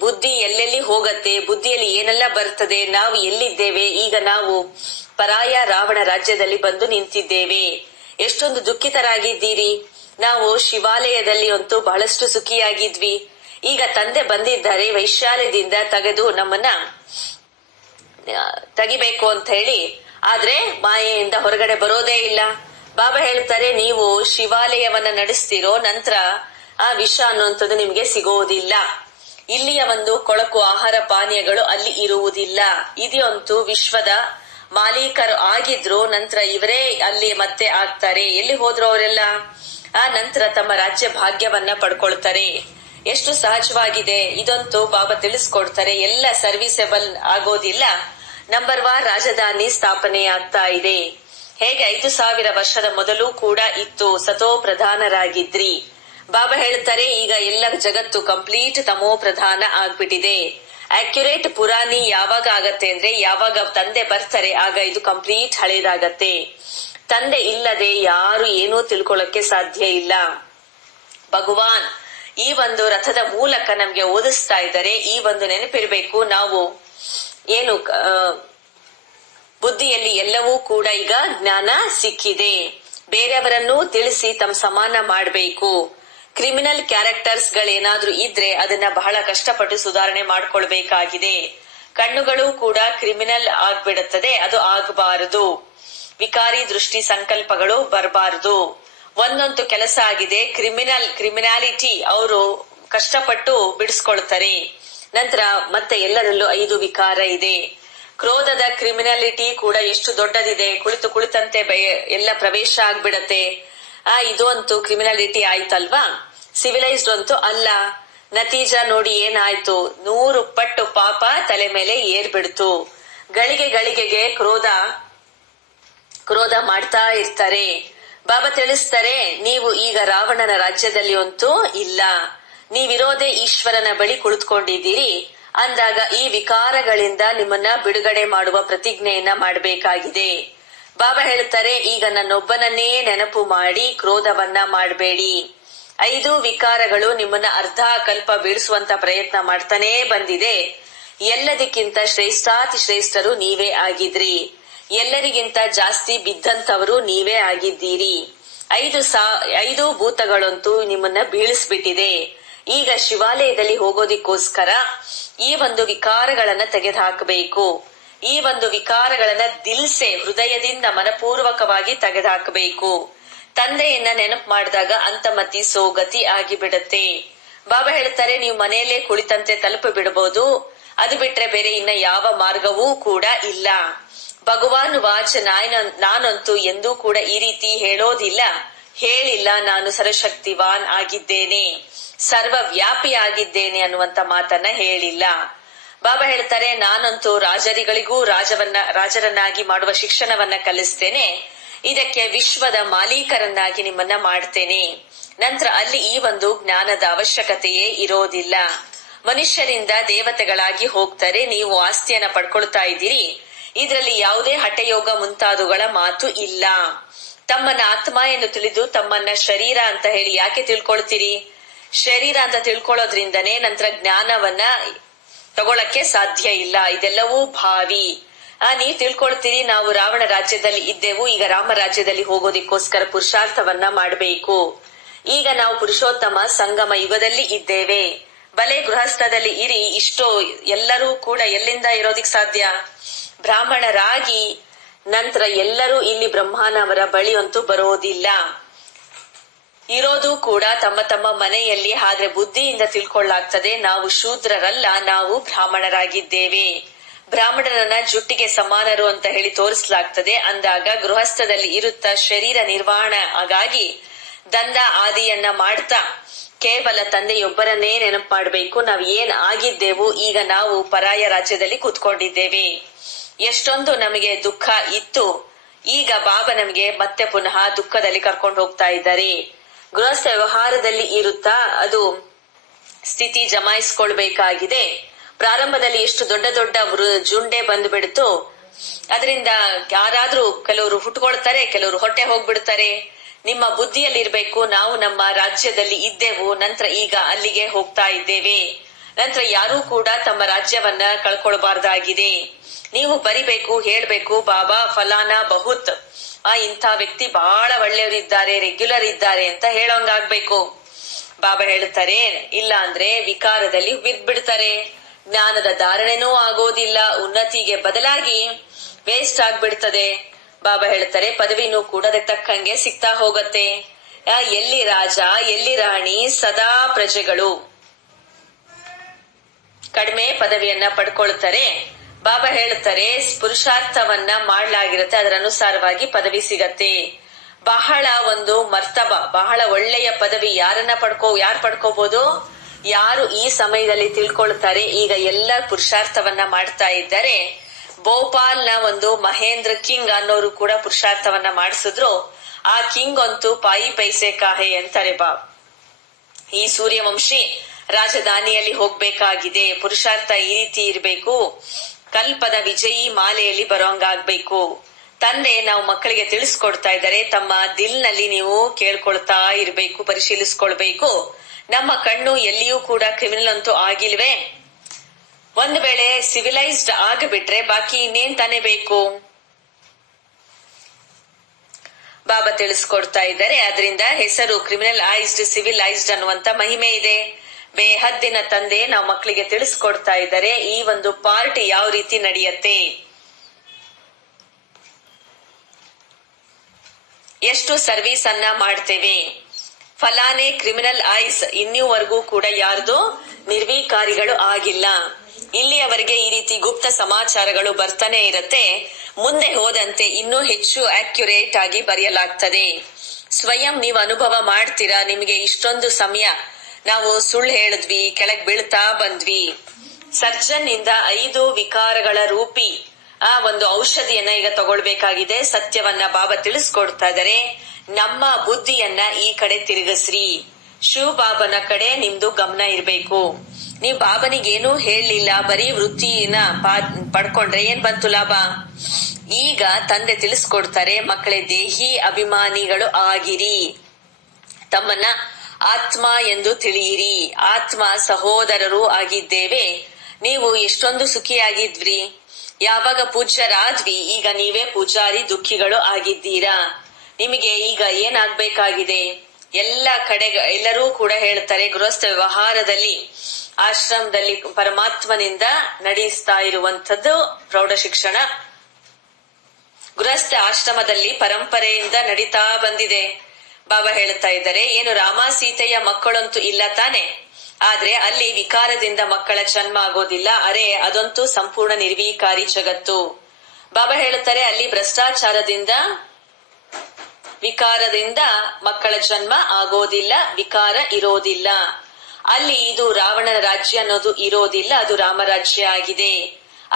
ಬುದ್ಧಿ ಎಲ್ಲೆಲ್ಲಿ ಹೋಗತ್ತೆ, ಬುದ್ಧಿಯಲ್ಲಿ ಏನೆಲ್ಲ ಬರ್ತದೆ, ನಾವು ಎಲ್ಲಿದ್ದೇವೆ, ಈಗ ನಾವು ಪರಾಯ ರಾವಣ ರಾಜ್ಯದಲ್ಲಿ ಬಂದು ನಿಂತಿದ್ದೇವೆ. ಎಷ್ಟೊಂದು ದುಃಖಿತರಾಗಿದ್ದೀರಿ. ನಾವು ಶಿವಾಲಯದಲ್ಲಿ ಅಂತೂ ಬಹಳಷ್ಟು ಸುಖಿಯಾಗಿದ್ವಿ. ಈಗ ತಂದೆ ಬಂದಿದ್ದಾರೆ, ವೈಶಾಲ್ಯದಿಂದ ತೆಗೆದು ನಮ್ಮನ್ನ ತೆಗಿಬೇಕು ಅಂತ ಹೇಳಿ. ಆದ್ರೆ ಮಾಯೆಯಿಂದ ಹೊರಗಡೆ ಬರೋದೇ ಇಲ್ಲ. ಬಾಬಾ ಹೇಳ್ತಾರೆ, ನೀವು ಶಿವಾಲಯವನ್ನ ನಡೆಸ್ತಿರೋ, ನಂತರ ಆ ವಿಷ ಅನ್ನುವಂಥದ್ದು ನಿಮ್ಗೆ ಸಿಗೋದಿಲ್ಲ. ಇಲ್ಲಿಯ ಒಂದು ಕೊಳಕು ಆಹಾರ ಪಾನೀಯಗಳು ಅಲ್ಲಿ ಇರುವುದಿಲ್ಲ. ಇದಂತೂ ವಿಶ್ವದ ಮಾಲೀಕರು ಆಗಿದ್ರು, ನಂತರ ಇವರೇ ಅಲ್ಲಿ ಮತ್ತೆ ಆಗ್ತಾರೆ. ಎಲ್ಲಿ ಹೋದ್ರು ಅವರೆಲ್ಲ? ಆ ನಂತರ ತಮ್ಮ ರಾಜ್ಯ ಭಾಗ್ಯವನ್ನ ಪಡ್ಕೊಳ್ತಾರೆ. ಎಷ್ಟು ಸಹಜವಾಗಿದೆ ಇದಂತೂ ಬಾಬಾ ತಿಳಿಸ್ಕೊಡ್ತಾರೆ. ಎಲ್ಲ ಸರ್ವಿಸೇಬಲ್ ಆಗೋದಿಲ್ಲ. ನಂಬರ್ 1 ರಾಜಧಾನಿ ಸ್ಥಾಪನೆ ಆಗ್ತಾ ಇದೆ. ಹೇಗೆ 5000 ವರ್ಷದ ಮೊದಲು ಕೂಡ ಇತ್ತು, ಸತೋ ಪ್ರಧಾನರಾಗಿದ್ರಿ. ಬಾಬಾ ಹೇಳ್ತಾರೆ, ಈಗ ಎಲ್ಲ ಜಗತ್ತು ಕಂಪ್ಲೀಟ್ ತಮೋ ಪ್ರಧಾನ ಆಗ್ಬಿಟ್ಟಿದೆ. ಅಕ್ಯುರೇಟ್ ಪುರಾಣಿ ಯಾವಾಗ ಆಗತ್ತೆ ಅಂದ್ರೆ, ಯಾವಾಗ ತಂದೆ ಬರ್ತಾರೆ ಆಗ ಇದು ಕಂಪ್ಲೀಟ್ ಹಳೇದಾಗತ್ತೆ. ತಂದೆ ಇಲ್ಲದೆ ಯಾರು ಏನೂ ತಿಳ್ಕೊಳ್ಳಕ್ಕೆ ಸಾಧ್ಯ ಇಲ್ಲ. ಭಗವಾನ್ ಈ ಒಂದು ರಥದ ಮೂಲಕ ನಮ್ಗೆ ಓದಿಸ್ತಾ ಇದ್ದಾರೆ. ಈ ಒಂದು ನೆನಪಿರ್ಬೇಕು, ನಾವು ಏನು ಬುದ್ಧಿಯಲ್ಲಿ ಎಲ್ಲವೂ ಕೂಡ ಈಗ ಜ್ಞಾನ ಸಿಕ್ಕಿದೆ. ಬೇರೆಯವರನ್ನು ತಿಳಿಸಿ ತಮ್ಮ ಸಮಾನ ಮಾಡಬೇಕು. ಕ್ರಿಮಿನಲ್ ಕ್ಯಾರೆಕ್ಟರ್ಸ್ ಗಳೇನಾದ್ರೂ ಇದ್ರೆ ಅದನ್ನ ಬಹಳ ಕಷ್ಟಪಟ್ಟು ಸುಧಾರಣೆ ಮಾಡ್ಕೊಳ್ಬೇಕಾಗಿದೆ. ಕಣ್ಣುಗಳು ಕೂಡ ಕ್ರಿಮಿನಲ್ ಆಗ್ಬಿಡುತ್ತದೆ, ಅದು ಆಗಬಾರದು. ವಿಕಾರಿ ದೃಷ್ಟಿ ಸಂಕಲ್ಪಗಳು ಬರಬಾರದು. ಒಂದೊಂದು ಕೆಲಸ ಆಗಿದೆ, ಕ್ರಿಮಿನಾಲಿಟಿ ಅವರು ಕಷ್ಟಪಟ್ಟು ಬಿಡಿಸ್ಕೊಳ್ತಾರೆ. ನಂತರ ಮತ್ತೆ ಎಲ್ಲರಲ್ಲೂ 5 ವಿಕಾರ ಇದೆ. ಕ್ರೋಧದ ಕ್ರಿಮಿನಾಲಿಟಿ ಕೂಡ ಎಷ್ಟು ದೊಡ್ಡದಿದೆ, ಕುಳಿತಂತೆ ಎಲ್ಲ ಪ್ರವೇಶ ಆಗ್ಬಿಡತ್ತೆ. ಇದು ಅಂತೂ ಕ್ರಿಮಿನಾಲಿಟಿ ಆಯ್ತಲ್ವಾ, ಸಿವಿಲೈಸ್ಡ್ ಅಂತೂ ಅಲ್ಲ. ನತೀಜ ನೋಡಿ ಏನಾಯ್ತು, 100 ಪಟ್ಟು ಪಾಪ ತಲೆ ಮೇಲೆ ಏರ್ಬಿಡ್ತು. ಗಳಿಗೆಗೆ ಕ್ರೋಧ ಮಾಡ್ತಾ ಇರ್ತಾರೆ. ಬಾಬಾ ತಿಳಿಸ್ತಾರೆ, ನೀವು ಈಗ ರಾವಣನ ರಾಜ್ಯದಲ್ಲಿ ಅಂತೂ ಇಲ್ಲ, ನೀವಿರೋದೇ ಈಶ್ವರನ ಬಳಿ ಕುಳಿತುಕೊಂಡಿದ್ದೀರಿ. ಅಂದಾಗ ಈ ವಿಕಾರಗಳಿಂದ ನಿಮ್ಮನ್ನ ಬಿಡುಗಡೆ ಮಾಡುವ ಪ್ರತಿಜ್ಞೆಯನ್ನ ಮಾಡಬೇಕಾಗಿದೆ. ಬಾಬಾ ಹೇಳ್ತಾರೆ, ಈಗ ನನ್ನೊಬ್ಬನನ್ನೇ ನೆನಪು ಮಾಡಿ ಕ್ರೋಧವನ್ನ ಮಾಡಬೇಡಿ. 5 ವಿಕಾರಗಳು ನಿಮ್ಮನ್ನ ಅರ್ಧ ಕಲ್ಪ ಬೀಳಿಸುವಂತ ಪ್ರಯತ್ನ ಮಾಡ್ತಾನೇ ಬಂದಿದೆ. ಎಲ್ಲದಕ್ಕಿಂತ ಶ್ರೇಷ್ಠಾತಿ ಶ್ರೇಷ್ಠರು ನೀವೇ ಆಗಿದ್ರಿ. ಎಲ್ಲರಿಗಿಂತ ಜಾಸ್ತಿ ಬಿದ್ದಂತವರು ನೀವೇ ಆಗಿದ್ದೀರಿ. ಐದು ಭೂತಗಳಂತೂ ನಿಮ್ಮನ್ನ ಬೀಳಿಸ್ಬಿಟ್ಟಿದೆ. ಈಗ ಶಿವಾಲಯದಲ್ಲಿ ಹೋಗೋದಿಕ್ಕೋಸ್ಕರ ಈ ಒಂದು ವಿಕಾರಗಳನ್ನ ತೆಗೆದುಹಾಕಬೇಕು. ಈ ಒಂದು ವಿಕಾರಗಳನ್ನ ದಿಲ್ಸೆ ಹೃದಯದಿಂದ ಮನಪೂರ್ವಕವಾಗಿ ತೆಗೆದುಹಾಕಬೇಕು. ತಂದೆಯನ್ನ ನೆನಪು ಮಾಡಿದಾಗ ಅಂತಮತಿ ಸೋಗತಿ ಆಗಿಬಿಡತ್ತೆ. ಬಾಬಾ ಹೇಳ್ತಾರೆ, ನೀವು ಮನೆಯಲ್ಲೇ ಕುಳಿತಂತೆ ತಲುಪ ಬಿಡಬಹುದು. ಅದು ಬಿಟ್ರೆ ಬೇರೆ ಇನ್ನ ಯಾವ ಮಾರ್ಗವೂ ಕೂಡ ಇಲ್ಲ. ಭಗವಾನ್ ವಾಚ ನಾನಂತೂ ಎಂದೂ ಕೂಡ ಈ ರೀತಿ ಹೇಳೋದಿಲ್ಲ, ಹೇಳಿಲ್ಲ ನಾನು ಸರ್ವಶಕ್ತಿವಾನ್ ಆಗಿದ್ದೇನೆ, ಸರ್ವವ್ಯಾಪಿ ಆಗಿದ್ದೇನೆ ಅನ್ನುವಂತ ಮಾತನ್ನ ಹೇಳಿಲ್ಲ. ಬಾಬಾ ಹೇಳ್ತಾರೆ, ನಾನಂತೂ ರಾಜರಿಗಳಿಗೂ ರಾಜರನ್ನಾಗಿ ಮಾಡುವ ಶಿಕ್ಷಣವನ್ನ ಕಲಿಸ್ತೇನೆ. ಇದಕ್ಕೆ ವಿಶ್ವದ ಮಾಲೀಕರನ್ನಾಗಿ ನಿಮ್ಮನ್ನ ಮಾಡ್ತೇನೆ. ನಂತರ ಅಲ್ಲಿ ಈ ಒಂದು ಜ್ಞಾನದ ಅವಶ್ಯಕತೆಯೇ ಇರೋದಿಲ್ಲ. ಮನುಷ್ಯರಿಂದ ದೇವತೆಗಳಾಗಿ ಹೋಗ್ತಾರೆ. ನೀವು ಆಸ್ತಿಯನ್ನ ಪಡ್ಕೊಳ್ತಾ ಇದ್ದೀರಿ. ಇದರಲ್ಲಿ ಯಾವುದೇ ಹಠಯೋಗ ಮುಂತಾದವುಗಳ ಮಾತು ಇಲ್ಲ. ತಮ್ಮನ್ನ ಆತ್ಮ ಎಂದು ತಿಳಿದು ತಮ್ಮನ್ನ ಶರೀರ ಅಂತ ಹೇಳಿ ಯಾಕೆ ತಿಳ್ಕೊಳ್ತೀರಿ? ಶರೀರ ಅಂತ ತಿಳ್ಕೊಳ್ಳೋದ್ರಿಂದನೇ ನಂತರ ಜ್ಞಾನವನ್ನ ತಗೊಳಕ್ಕೆ ಸಾಧ್ಯ ಇಲ್ಲ. ಇದೆಲ್ಲವೂ ಭಾವಿ. ನೀವ್ ತಿಳ್ಕೊಳ್ತೀರಿ, ನಾವು ರಾವಣ ರಾಜ್ಯದಲ್ಲಿ ಇದ್ದೆವು, ಈಗ ರಾಮ ರಾಜ್ಯದಲ್ಲಿ ಹೋಗೋದಿಕ್ಕೋಸ್ಕರ ಪುರುಷಾರ್ಥವನ್ನ ಮಾಡಬೇಕು. ಈಗ ನಾವು ಪುರುಷೋತ್ತಮ ಸಂಗಮ ಯುಗದಲ್ಲಿ ಇದ್ದೇವೆ. ಬಲೆ ಗೃಹಸ್ಥದಲ್ಲಿ ಇರಿ, ಇಷ್ಟೋ ಎಲ್ಲರೂ ಕೂಡ ಎಲ್ಲಿಂದ ಇರೋದಿಕ್ ಸಾಧ್ಯ? ಬ್ರಾಹ್ಮಣರಾಗಿ ನಂತರ ಎಲ್ಲರೂ ಇಲ್ಲಿ ಬ್ರಹ್ಮನವರ ಬಳಿ ಅಂತೂ ಬರೋದಿಲ್ಲ. ಇರೋದು ಕೂಡ ತಮ್ಮ ತಮ್ಮ ಮನೆಯಲ್ಲಿ. ಆದ್ರೆ ಬುದ್ಧಿಯಿಂದ ತಿಳ್ಕೊಳ್ಳಾಗ್ತದೆ, ನಾವು ಶೂದ್ರರಲ್ಲ, ನಾವು ಬ್ರಾಹ್ಮಣರಾಗಿದ್ದೇವೆ. ಬ್ರಾಹ್ಮಣರನ್ನ ಜುಟ್ಟಿಗೆ ಸಮಾನರು ಅಂತ ಹೇಳಿ ತೋರಿಸಲಾಗ್ತದೆ. ಅಂದಾಗ ಗೃಹಸ್ಥದಲ್ಲಿ ಇರುತ್ತ ಶರೀರ ನಿರ್ವಹಣೆ ಆಗಾಗಿ ದಂಡ ಆದಿಯನ್ನ ಮಾಡ್ತಾ ಕೇವಲ ತಂದೆಯೊಬ್ಬರನ್ನೇ ನೆನಪು ಮಾಡಬೇಕು. ನಾವ್ ಏನ್ ಆಗಿದ್ದೆವು, ಈಗ ನಾವು ಪರಾಯ ರಾಜ್ಯದಲ್ಲಿ ಕೂತ್ಕೊಂಡಿದ್ದೇವೆ. ಎಷ್ಟೊಂದು ನಮಗೆ ದುಃಖ ಇತ್ತು, ಈಗ ಬಾಬಾ ನಮಗೆ ಮತ್ತೆ ಪುನಃ ದುಃಖದಲ್ಲಿ ಕರ್ಕೊಂಡು ಹೋಗ್ತಾ ಇದ್ದಾರೆ. ಗೃಹಸ್ಥ ವ್ಯವಹಾರದಲ್ಲಿ ಇರುತ್ತಾ ಅದು ಸ್ಥಿತಿ ಜಮಾಯಿಸ್ಕೊಳ್ಬೇಕಾಗಿದೆ. ಪ್ರಾರಂಭದಲ್ಲಿ ಎಷ್ಟು ದೊಡ್ಡ ದೊಡ್ಡ ಜುಂಡೆ ಬಂದು ಬಿಡ್ತು. ಅದರಿಂದ ಯಾರಾದ್ರೂ ಕೆಲವರು ಹುಟ್ಕೊಳ್ತಾರೆ, ಕೆಲವರು ಹೊಟ್ಟೆ ಹೋಗ್ಬಿಡ್ತಾರೆ. ನಿಮ್ಮ ಬುದ್ಧಿಯಲ್ಲಿರ್ಬೇಕು, ನಾವು ನಮ್ಮ ರಾಜ್ಯದಲ್ಲಿ ಇದ್ದೆವು, ನಂತರ ಈಗ ಅಲ್ಲಿಗೆ ಹೋಗ್ತಾ ಇದ್ದೇವೆ. ನಂತರ ಯಾರೂ ಕೂಡ ತಮ್ಮ ರಾಜ್ಯವನ್ನ ಕಳ್ಕೊಳ್ಬಾರ್ದಾಗಿದೆ. ನೀವು ಬರಿಬೇಕು, ಹೇಳ್ಬೇಕು, ಬಾಬಾ ಫಲಾನಾ ಬಹುತ್, ಇಂಥ ವ್ಯಕ್ತಿ ಬಹಳ ಒಳ್ಳೆಯವರಿದ್ದಾರೆ, ರೆಗ್ಯುಲರ್ ಇದ್ದಾರೆ ಅಂತ ಹೇಳೋಂಗಾಗ್ಬೇಕು. ಬಾಬಾ ಹೇಳ್ತಾರೆ, ಇಲ್ಲ ಅಂದ್ರೆ ವಿಕಾರದಲ್ಲಿ ಬಿಡ್ತಾರೆ. ಜ್ಞಾನದ ಧಾರಣೆನೂ ಆಗೋದಿಲ್ಲ, ಉನ್ನತಿಗೆ ಬದಲಾಗಿ ವೇಸ್ಟ್ ಆಗ್ಬಿಡ್ತದೆ. ಬಾಬಾ ಹೇಳ್ತಾರೆ, ಪದವಿನೂ ಕೂಡ ಅದಕ್ಕೆ ತಕ್ಕಂಗೆ ಸಿಗ್ತಾ ಹೋಗತ್ತೆ. ಎಲ್ಲಿ ರಾಜ, ಎಲ್ಲಿ ರಾಣಿ, ಸದಾ ಪ್ರಜೆಗಳು ಕಡಿಮೆ ಪದವಿಯನ್ನ ಪಡ್ಕೊಳ್ತಾರೆ. ಬಾಬಾ ಹೇಳ್ತಾರೆ, ಪುರುಷಾರ್ಥವನ್ನ ಮಾಡ್ಲಾಗಿರುತ್ತೆ, ಅದರ ಅನುಸಾರವಾಗಿ ಪದವಿ ಸಿಗತ್ತೆ. ಬಹಳ ಒಂದು ಮರ್ತಬ, ಬಹಳ ಒಳ್ಳೆಯ ಪದವಿ ಯಾರು ಪಡ್ಕೋಬಹುದು? ಯಾರು ಈ ಸಮಯದಲ್ಲಿ ತಿಳ್ಕೊಳ್ತಾರೆ. ಈಗ ಎಲ್ಲ ಪುರುಷಾರ್ಥವನ್ನ ಮಾಡ್ತಾ ಇದ್ದಾರೆ. ಭೋಪಾಲ್ ನ ಒಂದು ಮಹೇಂದ್ರ ಕಿಂಗ್ ಅನ್ನೋರು ಕೂಡ ಪುರುಷಾರ್ಥವನ್ನ ಮಾಡಿಸಿದ್ರು. ಆ ಕಿಂಗ್ ಅಂತೂ ಪಾಯಿ ಪೈಸೆ ಕಾಹೆ ಅಂತಾರೆ. ಈ ಸೂರ್ಯವಂಶಿ ರಾಜಧಾನಿಯಲ್ಲಿ ಹೋಗ್ಬೇಕಾಗಿದೆ. ಪುರುಷಾರ್ಥ ಈ ರೀತಿ ಇರ್ಬೇಕು. ಕಲ್ಪದ ವಿಜಯಿ ಮಾಲೆಯಲ್ಲಿ ಬರೋಂಗಾಗ್ಬೇಕು. ತಂದೆ ನಾವು ಮಕ್ಕಳಿಗೆ ತಿಳಿಸ್ಕೊಡ್ತಾ ಇದ್ದಾರೆ, ತಮ್ಮ ದಿಲ್ನಲ್ಲಿ ನೀವು ಕೇಳ್ಕೊಳ್ತಾ ಇರ್ಬೇಕು, ಪರಿಶೀಲಿಸ್ಕೊಳ್ಬೇಕು. ನಮ್ಮ ಕಣ್ಣು ಎಲ್ಲಿಯೂ ಕೂಡ ಕ್ರಿಮಿನಲ್ ಅಂತೂ ಆಗಿಲ್ವೇ? ಒಂದು ವೇಳೆ ಸಿವಿಲೈಸ್ಡ್ ಆಗಿಬಿಟ್ರೆ ಬಾಕಿ ಇನ್ನೇನ್ ತಾನೇ ಬೇಕು? ಬಾಬಾ ತಿಳಿಸ್ಕೊಡ್ತಾ ಇದ್ದಾರೆ. ಅದರಿಂದ ಹೆಸರು ಕ್ರಿಮಿನಲ್ ಐಸ್ಡ್, ಸಿವಿಲೈಸ್ಡ್ ಅನ್ನುವಂತ ಮಹಿಮೆ ಇದೆ. ಬೇಹದ್ದಿನ ತಂದೆ ನಾವು ಮಕ್ಕಳಿಗೆ ತಿಳಿಸ್ಕೊಡ್ತಾ ಇದ್ದಾರೆ, ಈ ಒಂದು ಪಾರ್ಟಿ ಯಾವ ರೀತಿ ನಡೆಯತ್ತೆ, ಎಷ್ಟು ಸರ್ವಿಸ್ ಅನ್ನ ಮಾಡ್ತೇವೆ. ಫಲಾನೆ ಕ್ರಿಮಿನಲ್ ಐಸ್ ಇನ್ನೂವರೆಗೂ ಕೂಡ ಯಾರ್ದು ನಿರ್ವೀಕಾರಿಗಳು ಆಗಿಲ್ಲ. ಇಲ್ಲಿಯವರೆಗೆ ಈ ರೀತಿ ಗುಪ್ತ ಸಮಾಚಾರಗಳು ಬರ್ತಾನೆ ಇರತ್ತೆ. ಮುಂದೆ ಹೋದಂತೆ ಇನ್ನೂ ಹೆಚ್ಚು ಅಕ್ಯುರೇಟ್ ಆಗಿ ಬರೆಯಲಾಗ್ತದೆ. ಸ್ವಯಂ ನೀವು ಅನುಭವ ಮಾಡ್ತೀರಾ. ನಿಮಗೆ ಇಷ್ಟೊಂದು ಸಮಯ ನಾವು ಸುಳ್ಳು ಹೇಳಿದ್ವಿ, ಕೆಳಗ್ ಬೀಳ್ತಾ ಬಂದ್ವಿ. ಸರ್ಜನ್ ಇಂದ 5 ವಿಕಾರಗಳ ರೂಪಿ ಒಂದು ಔಷಧಿಯನ್ನ ಈಗ ತಗೊಳ್ಬೇಕಾಗಿದೆ. ಸತ್ಯವನ್ನ ಬಾಬಾ ತಿಳಿಸ್ಕೊಡ್ತಾ ಇದಾರೆ. ನಮ್ಮ ಬುದ್ಧಿಯನ್ನ ಈ ಕಡೆ ತಿರುಗಿಸ್ರಿ, ಶಿವ ಬಾಬನ ಕಡೆ ನಿಮ್ದು ಗಮನ ಇರ್ಬೇಕು. ನೀವ್ ಬಾಬನಿಗೇನೂ ಹೇಳಲಿಲ್ಲ, ಬರೀ ವೃತ್ತಿನ ಪಡ್ಕೊಂಡ್ರೆ ಏನ್ ಬಂತು ಲಾಭ? ಈಗ ತಂದೆ ತಿಳಿಸ್ಕೊಡ್ತಾರೆ, ಮಕ್ಕಳೇ ದೇಹಿ ಅಭಿಮಾನಿಗಳು ಆಗಿರಿ, ತಮ್ಮನ್ನ ಆತ್ಮ ಎಂದು ತಿಳಿಯಿರಿ. ಆತ್ಮ ಸಹೋದರರು ಆಗಿದ್ದೇವೆ. ನೀವು ಎಷ್ಟೊಂದು ಸುಖಿಯಾಗಿದ್ರಿ, ಯಾವಾಗ ಪೂಜ್ಯರಾದ್ವಿ, ಈಗ ನೀವೇ ಪೂಜಾರಿ ದುಃಖಿಗಳು ಆಗಿದ್ದೀರಾ. ನಿಮಗೆ ಈಗ ಏನಾಗ್ಬೇಕಾಗಿದೆ? ಎಲ್ಲರೂ ಕೂಡ ಹೇಳ್ತಾರೆ, ಗೃಹಸ್ಥ ವ್ಯವಹಾರದಲ್ಲಿ ಆಶ್ರಮದಲ್ಲಿ ಪರಮಾತ್ಮನಿಂದ ನಡೆಸ್ತಾ ಇರುವಂತದ್ದು ಪ್ರೌಢ ಶಿಕ್ಷಣ. ಗೃಹಸ್ಥ ಆಶ್ರಮದಲ್ಲಿ ಪರಂಪರೆಯಿಂದ ನಡೀತಾ ಬಂದಿದೆ. ಬಾಬಾ ಹೇಳ್ತಾ ಇದ್ದಾರೆ, ಏನು ರಾಮ ಸೀತೆಯ ಮಕ್ಕಳಂತೂ ಇಲ್ಲ ತಾನೆ, ಆದ್ರೆ ಅಲ್ಲಿ ವಿಕಾರದಿಂದ ಮಕ್ಕಳ ಜನ್ಮ ಆಗೋದಿಲ್ಲ. ಅರೆ, ಅದಂತೂ ಸಂಪೂರ್ಣ ನಿರ್ವಿಕಾರಿ ಜಗತ್ತು. ಬಾಬಾ ಹೇಳ್ತಾರೆ, ಅಲ್ಲಿ ಭ್ರಷ್ಟಾಚಾರದಿಂದ ವಿಕಾರದಿಂದ ಮಕ್ಕಳ ಜನ್ಮ ಆಗೋದಿಲ್ಲ, ವಿಕಾರ ಇರೋದಿಲ್ಲ. ಅಲ್ಲಿ ಇದು ರಾವಣನ ರಾಜ್ಯ ಅನ್ನೋದು ಇರೋದಿಲ್ಲ, ಅದು ರಾಮರಾಜ್ಯ ಆಗಿದೆ.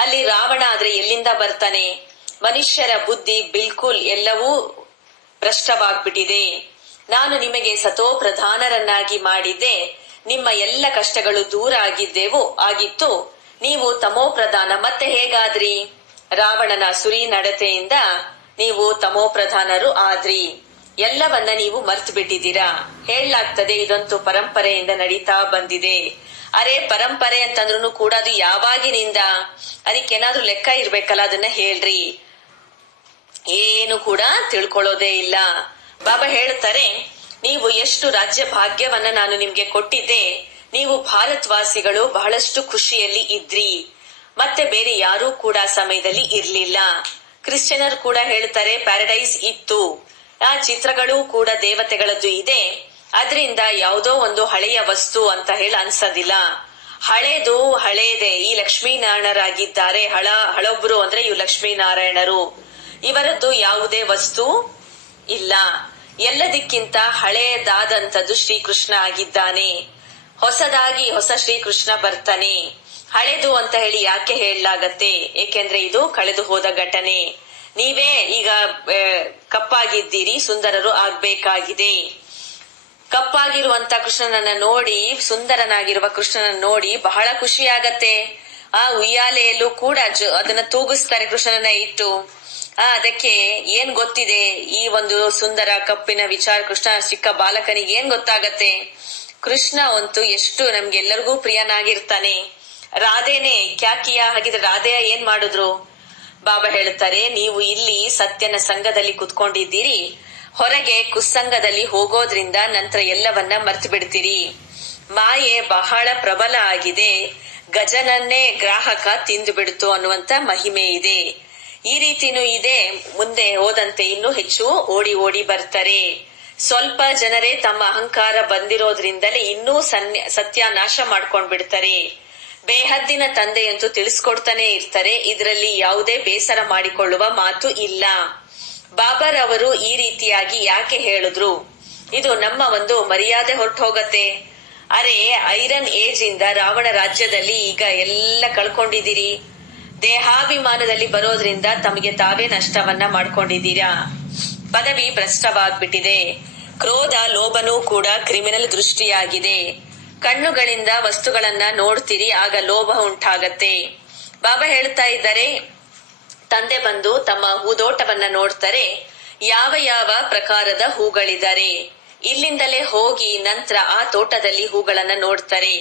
ಅಲ್ಲಿ ರಾವಣ ಆದ್ರೆ ಎಲ್ಲಿಂದ ಬರ್ತಾನೆ? ಮನುಷ್ಯರ ಬುದ್ಧಿ ಬಿಲ್ಕುಲ್ ಎಲ್ಲವೂ ಭ್ರಷ್ಟವಾಗ್ಬಿಟ್ಟಿದೆ. ನಾನು ನಿಮಗೆ ಸತೋ ಪ್ರಧಾನರನ್ನಾಗಿ ಮಾಡಿದ್ದೆ, ನಿಮ್ಮ ಎಲ್ಲ ಕಷ್ಟಗಳು ದೂರ ಆಗಿತ್ತು. ನೀವು ತಮೋ ಪ್ರಧಾನ ಮತ್ತೆ ಹೇಗಾದ್ರಿ? ರಾವಣನ ಸುರಿ ನಡತೆಯಿಂದ ನೀವು ತಮೋ ಪ್ರಧಾನರು ಆದ್ರಿ. ಎಲ್ಲವನ್ನ ನೀವು ಮರ್ತು ಬಿಟ್ಟಿದ್ದೀರಾ. ಹೇಳಲಾಗ್ತದೆ, ಇದಂತೂ ಪರಂಪರೆಯಿಂದ ನಡೀತಾ ಬಂದಿದೆ. ಅರೆ, ಪರಂಪರೆ ಅಂತಂದ್ರೂ ಕೂಡ ಅದು ಯಾವಾಗಿನಿಂದ? ಅದಕ್ಕೇನಾದ್ರೂ ಲೆಕ್ಕ ಇರ್ಬೇಕಲ್ಲ, ಅದನ್ನ ಹೇಳ್ರಿ. ಏನು ಕೂಡ ತಿಳ್ಕೊಳ್ಳೋದೇ ಇಲ್ಲ. ಬಾಬಾ ಹೇಳ್ತಾರೆ, ನೀವು ಎಷ್ಟು ರಾಜ್ಯ ಭಾಗ್ಯವನ್ನ ನಾನು ನಿಮ್ಗೆ ಕೊಟ್ಟಿದ್ದೆ, ನೀವು ಭಾರತವಾಸಿಗಳು ಬಹಳಷ್ಟು ಖುಷಿಯಲ್ಲಿ ಇದ್ರಿ, ಮತ್ತೆ ಬೇರೆ ಯಾರೂ ಕೂಡ ಸಮಯದಲ್ಲಿ ಇರ್ಲಿಲ್ಲ. ಕ್ರಿಶ್ಚಿಯನರು ಕೂಡ ಹೇಳ್ತಾರೆ ಪ್ಯಾರಡೈಸ್ ಇತ್ತು, ಆ ಚಿತ್ರಗಳು ಕೂಡ ದೇವತೆಗಳದ್ದು ಇದೆ, ಅದರಿಂದ ಯಾವುದೋ ಒಂದು ಹಳೆಯ ವಸ್ತು ಅಂತ ಹೇಳಿ ಅನ್ಸೋದಿಲ್ಲ. ಹಳೇದು ಹಳೇದೆ. ಈ ಲಕ್ಷ್ಮೀನಾರಾಯಣರಾಗಿದ್ದಾರೆ, ಹಳೊಬ್ರು ಅಂದ್ರೆ ಇವು ಲಕ್ಷ್ಮೀನಾರಾಯಣರು, ಇವರದ್ದು ಯಾವುದೇ ವಸ್ತು ಇಲ್ಲ. ಎಲ್ಲದಕ್ಕಿಂತ ಹಳೇದಾದಂಥದ್ದು ಶ್ರೀಕೃಷ್ಣ ಆಗಿದ್ದಾನೆ. ಹೊಸದಾಗಿ ಹೊಸ ಶ್ರೀಕೃಷ್ಣ ಬರ್ತಾನೆ. ಹಳೆದು ಅಂತ ಹೇಳಿ ಯಾಕೆ ಹೇಳಲಾಗತ್ತೆ? ಏಕೆಂದ್ರೆ ಇದು ಕಳೆದು ಹೋದ ಘಟನೆ. ನೀವೇ ಈಗ ಕಪ್ಪಾಗಿದ್ದೀರಿ, ಸುಂದರರು ಆಗ್ಬೇಕಾಗಿದೆ. ಕಪ್ಪಾಗಿರುವಂತ ಕೃಷ್ಣನನ್ನ ನೋಡಿ, ಸುಂದರನಾಗಿರುವ ಕೃಷ್ಣನನ್ನ ನೋಡಿ ಬಹಳ ಖುಷಿ ಆಗತ್ತೆ. ಆ ಉಯ್ಯಾಲೆಯಲ್ಲೂ ಕೂಡ ಅದನ್ನ ತೂಗಿಸ್ತಾರೆ ಕೃಷ್ಣನನ್ನ ಇಟ್ಟು. ಅದಕ್ಕೆ ಏನ್ ಗೊತ್ತಿದೆ? ಈ ಒಂದು ಸುಂದರ ಕಪ್ಪಿನ ವಿಚಾರ ಕೃಷ್ಣ ಚಿಕ್ಕ ಬಾಲಕನಿಗೆ ಏನ್ ಗೊತ್ತಾಗತ್ತೆ? ಕೃಷ್ಣ ಅಂತೂ ಎಷ್ಟು ನಮ್ಗೆಲ್ಲರಿಗೂ ಪ್ರಿಯನಾಗಿರ್ತಾನೆ. ರಾಧೇನೆ ಕ್ಯಾಕಿಯ ಹಾಗಿದ್ರೆ ರಾಧೆಯ ಏನ್ ಮಾಡಿದ್ರು? ಬಾಬಾ ಹೇಳ್ತಾರೆ, ನೀವು ಇಲ್ಲಿ ಸತ್ಯನ ಸಂಘದಲ್ಲಿ ಕುತ್ಕೊಂಡಿದ್ದೀರಿ, ಹೊರಗೆ ಕುಸ್ಸಂಗದಲ್ಲಿ ಹೋಗೋದ್ರಿಂದ ನಂತರ ಎಲ್ಲವನ್ನ ಮರ್ತು ಬಿಡ್ತೀರಿ. ಮಾಯೆ ಬಹಳ ಪ್ರಬಲ ಆಗಿದೆ. ಗಜನನ್ನೇ ಗ್ರಾಹಕ ತಿಂದು ಬಿಡ್ತು ಅನ್ನುವಂತ ಮಹಿಮೆ ಇದೆ. ಈ ರೀತಿನೂ ಇದೆ. ಮುಂದೆ ಹೋದಂತೆ ಇನ್ನೂ ಹೆಚ್ಚು ಓಡಿ ಓಡಿ ಬರ್ತಾರೆ. ಸ್ವಲ್ಪ ಜನರೇ ತಮ್ಮ ಅಹಂಕಾರ ಬಂದಿರೋದ್ರಿಂದಲೇ ಇನ್ನೂ ಸತ್ಯಾನಾಶ ಮಾಡ್ಕೊಂಡ್ ಬಿಡ್ತಾರೆ. ಬೇಹದ್ದಿನ ತಂದೆಯಂತೂ ತಿಳಿಸ್ಕೊಡ್ತಾನೆ ಇರ್ತಾರೆ. ಇದರಲ್ಲಿ ಯಾವುದೇ ಬೇಸರ ಮಾಡಿಕೊಳ್ಳುವ ಮಾತು ಇಲ್ಲ. ಬಾಬಾರವರು ಈ ರೀತಿಯಾಗಿ ಯಾಕೆ ಹೇಳಿದ್ರು? ಇದು ನಮ್ಮ ಒಂದು ಮರ್ಯಾದೆ ಹೊರಟು ಹೋಗತ್ತೆ. ಅರೆ, ಐರನ್ ಏಜ್ ಇಂದ ರಾವಣ ರಾಜ್ಯದಲ್ಲಿ ಈಗ ಎಲ್ಲ ಕಳ್ಕೊಂಡಿದ್ದೀರಿ. ದೇಹಾಭಿಮಾನದಲ್ಲಿ ಬರೋದ್ರಿಂದ ತಮಗೆ ತಾವೇ ನಷ್ಟವನ್ನ ಮಾಡ್ಕೊಂಡಿದ್ದೀರಾ. ಪದವಿ ಭ್ರಷ್ಟವಾಗ್ಬಿಟ್ಟಿದೆ. ಕ್ರೋಧ ಲೋಭನೂ ಕೂಡ ಕ್ರಿಮಿನಲ್ ದೃಷ್ಟಿಯಾಗಿದೆ. ಕಣ್ಣುಗಳಿಂದ ವಸ್ತುಗಳನ್ನ ನೋಡ್ತೀರಿ, ಆಗ ಲೋಭ ಉಂಟಾಗತ್ತೆ. ಬಾಬಾ ಹೇಳ್ತಾ ಇದ್ದಾರೆ, ತಂದೆ ಬಂದು ತಮ್ಮ ಹೂದೋಟವನ್ನ ನೋಡ್ತಾರೆ, ಯಾವ ಯಾವ ಪ್ರಕಾರದ ಹೂಗಳಿದ್ದಾರೆ, ಇಲ್ಲಿಂದಲೇ ಹೋಗಿ ನಂತರ ಆ ತೋಟದಲ್ಲಿ ಹೂಗಳನ್ನ ನೋಡ್ತಾರೆ.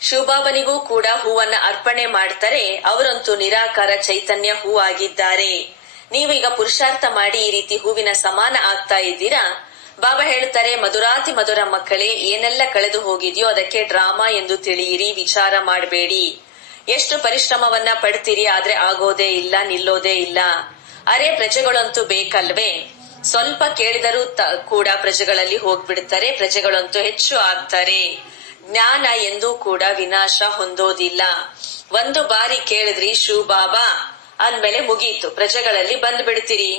ಶಿವಬಾಬನಿಗೂ ಕೂಡ ಹೂವನ್ನ ಅರ್ಪಣೆ ಮಾಡ್ತಾರೆ. ಅವರಂತೂ ನಿರಾಕಾರ ಚೈತನ್ಯ ಹೂ ಆಗಿದ್ದಾರೆ. ನೀವೀಗ ಪುರುಷಾರ್ಥ ಮಾಡಿ ಈ ರೀತಿ ಹೂವಿನ ಸಮಾನ ಆಗ್ತಾ ಇದ್ದೀರಾ. ಬಾಬಾ ಹೇಳ್ತಾರೆ, ಮಧುರಾತಿ ಮಧುರ ಮಕ್ಕಳೇ, ಏನೆಲ್ಲ ಕಳೆದು ಹೋಗಿದ್ಯೋ ಅದಕ್ಕೆ ಡ್ರಾಮಾ ಎಂದು ತಿಳಿಯಿರಿ, ವಿಚಾರ ಮಾಡಬೇಡಿ. ಎಷ್ಟು ಪರಿಶ್ರಮವನ್ನ ಪಡ್ತೀರಿ, ಆದ್ರೆ ಆಗೋದೇ ಇಲ್ಲ, ನಿಲ್ಲೋದೇ ಇಲ್ಲ. ಅರೆ, ಪ್ರಜೆಗಳಂತೂ ಬೇಕಲ್ವೇ? ಸ್ವಲ್ಪ ಕೇಳಿದರೂ ಕೂಡ ಪ್ರಜೆಗಳಲ್ಲಿ ಹೋಗ್ಬಿಡ್ತಾರೆ. ಪ್ರಜೆಗಳಂತೂ ಹೆಚ್ಚು ಆಗ್ತಾರೆ. ಜ್ಞಾನ ಎಂದೂ ಕೂಡ ವಿನಾಶ ಹೊಂದೋದಿಲ್ಲ. ಒಂದು ಬಾರಿ ಕೇಳಿದ್ರಿ ಶಿವಬಾಬಾ ಅಂದ್ಮೇಲೆ ಮುಗೀತು, ಪ್ರಜೆಗಳಲ್ಲಿ ಬಂದ್ ಬಿಡ್ತೀರಿ.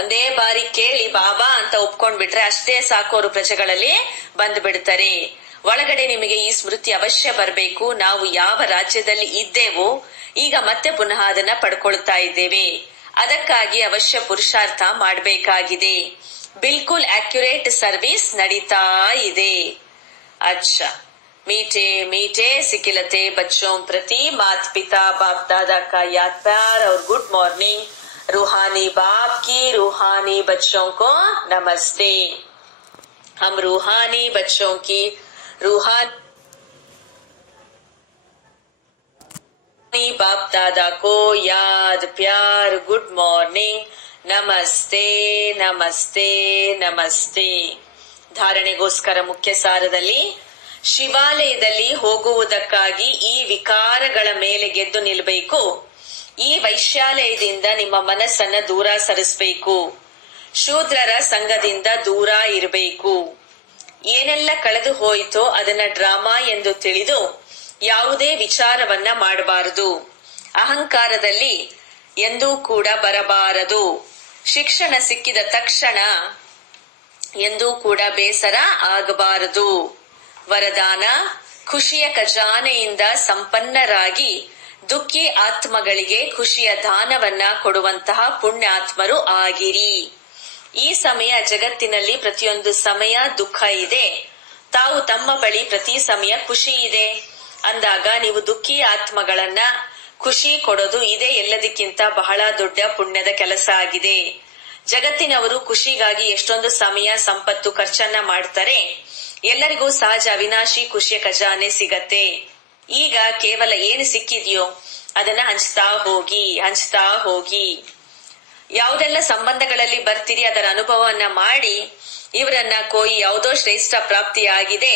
ಒಂದೇ ಬಾರಿ ಕೇಳಿ ಬಾಬಾ ಅಂತ ಒಪ್ಕೊಂಡ್ ಬಿಟ್ರೆ ಅಷ್ಟೇ ಸಾಕು, ಅವರು ಪ್ರಜೆಗಳಲ್ಲಿ ಬಂದ್ ಬಿಡ್ತಾರೆ. ಒಳಗಡೆ ನಿಮಗೆ ಈ ಸ್ಮೃತಿ ಅವಶ್ಯ ಬರಬೇಕು. ನಾವು ಯಾವ ರಾಜ್ಯದಲ್ಲಿ ಇದ್ದೇವೋ ಈಗ ಮತ್ತೆ ಪುನಃ ಅದನ್ನ ಪಡ್ಕೊಳ್ತಾ ಇದ್ದೇವೆ. ಅದಕ್ಕಾಗಿ ಅವಶ್ಯ ಪುರುಷಾರ್ಥ ಮಾಡಬೇಕಾಗಿದೆ. ಬಿಲ್ಕುಲ್ ಅಕ್ಯುರೇಟ್ ಸರ್ವಿಸ್ ನಡೀತಾ ಇದೆ. अच्छा, मीठे मीठे सिकिलते बच्चों प्रति माता पिता बाप दादा का याद प्यार और गुड मॉर्निंग। रूहानी बाप की रूहानी बच्चों को नमस्ते। हम रूहानी बच्चों की बाप दादा को याद प्यार गुड मॉर्निंग ನಮಸ್ತೆ ನಮಸ್ತೆ ನಮಸ್ತೆ. ಧಾರಣೆಗೋಸ್ಕರ ಮುಖ್ಯ ಸಾರದಲ್ಲಿ, ಶಿವಾಲಯದಲ್ಲಿ ಹೋಗುವುದಕ್ಕಾಗಿ ಈ ವಿಕಾರಗಳ ಮೇಲೆ ಗೆದ್ದು ನಿಲ್ಲಬೇಕು. ಈ ವೈಶ್ಯಾಲಯದಿಂದ ನಿಮ್ಮ ಮನಸ್ಸನ್ನ ದೂರ ಸರಿಸಬೇಕು. ಶೂದ್ರರ ಸಂಘದಿಂದ ದೂರ ಇರಬೇಕು. ಏನೆಲ್ಲ ಕಳೆದು ಹೋಯಿತೋ ಅದನ್ನ ಡ್ರಾಮಾ ಎಂದು ತಿಳಿದು ಯಾವುದೇ ವಿಚಾರವನ್ನ ಮಾಡಬಾರದು. ಅಹಂಕಾರದಲ್ಲಿ ಎಂದೂ ಕೂಡ ಬರಬಾರದು. ಶಿಕ್ಷಣ ಸಿಕ್ಕಿದ ತಕ್ಷಣ ಎಂದೂ ಕೂಡ ಬೇಸರ ಆಗಬಾರದು. ವರದಾನ: ಖುಷಿಯ ಖಜಾನೆಯಿಂದ ಸಂಪನ್ನರಾಗಿ ದುಃಖಿ ಆತ್ಮಗಳಿಗೆ ಖುಷಿಯ ದಾನವನ್ನ ಕೊಡುವಂತಹ ಪುಣ್ಯಾತ್ಮರು ಆಗಿರಿ. ಈ ಸಮಯ ಜಗತ್ತಿನಲ್ಲಿ ಪ್ರತಿಯೊಂದು ಸಮಯ ದುಃಖ ಇದೆ. ತಾವು ತಮ್ಮ ಬಳಿ ಪ್ರತಿ ಸಮಯ ಖುಷಿ ಇದೆ ಅಂದಾಗ ನೀವು ದುಃಖಿ ಆತ್ಮಗಳನ್ನ ಖುಷಿ ಕೊಡೋದು ಇದೇ ಎಲ್ಲದಕ್ಕಿಂತ ಬಹಳ ದೊಡ್ಡ ಪುಣ್ಯದ ಕೆಲಸ ಆಗಿದೆ. ಜಗತ್ತಿನವರು ಖುಷಿಗಾಗಿ ಎಷ್ಟೊಂದು ಸಮಯ ಸಂಪತ್ತು ಖರ್ಚನ್ನ ಮಾಡ್ತಾರೆ. ಎಲ್ಲರಿಗೂ ಸಹಜ ಅವಿನಾಶಿ ಖುಷಿಯ ಖಜಾನೆ ಸಿಗತ್ತೆ. ಈಗ ಕೇವಲ ಏನು ಸಿಕ್ಕಿದೆಯೋ ಅದನ್ನ ಹಂಚ್ತಾ ಹೋಗಿ ಯಾವುದೆಲ್ಲ ಸಂಬಂಧಗಳಲ್ಲಿ ಬರ್ತೀರಿ ಅದರ ಅನುಭವವನ್ನ ಮಾಡಿ ಇವರನ್ನ ಯಾವುದೋ ಶ್ರೇಷ್ಠ ಪ್ರಾಪ್ತಿಯಾಗಿದೆ,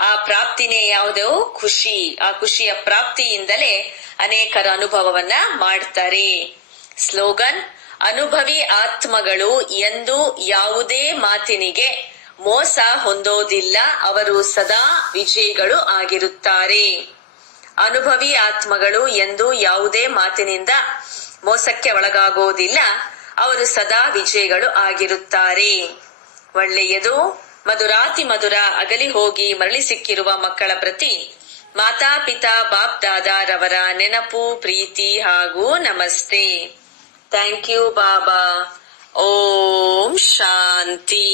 ಆ ಪ್ರಾಪ್ತಿನೇ ಯಾವುದೋ ಖುಷಿ. ಆ ಖುಷಿಯ ಪ್ರಾಪ್ತಿಯಿಂದಲೇ ಅನೇಕರ ಅನುಭವವನ್ನ ಮಾಡ್ತಾರೆ. ಸ್ಲೋಗನ್: ಅನುಭವಿ ಆತ್ಮಗಳು ಎಂದು ಯಾವುದೇ ಮಾತಿನಿಗೆ ಮೋಸ ಹೊಂದೋದಿಲ್ಲ, ಅವರು ಸದಾ ವಿಜಯಿಗಳು ಆಗಿರುತ್ತಾರೆ. ಅನುಭವಿ ಆತ್ಮಗಳು ಎಂದು ಯಾವುದೇ ಮಾತಿನಿಂದ ಮೋಸಕ್ಕೆ ಒಳಗಾಗೋದಿಲ್ಲ, ಅವರು ಸದಾ ವಿಜಯಿಗಳು ಆಗಿರುತ್ತಾರೆ. ಒಳ್ಳೆಯದು. ಮಧುರಾತಿ ಮಧುರ ಅಗಲಿ ಹೋಗಿ ಮರಳಿ ಸಿಕ್ಕಿರುವ ಮಕ್ಕಳ ಪ್ರತಿ ಮಾತಾಪಿತಾ ಬಾಪ್ ದಾದಾರವರ ನೆನಪು, ಪ್ರೀತಿ ಹಾಗೂ ನಮಸ್ತೆ. Thank you Baba. ಓಂ ಶಾಂತಿ.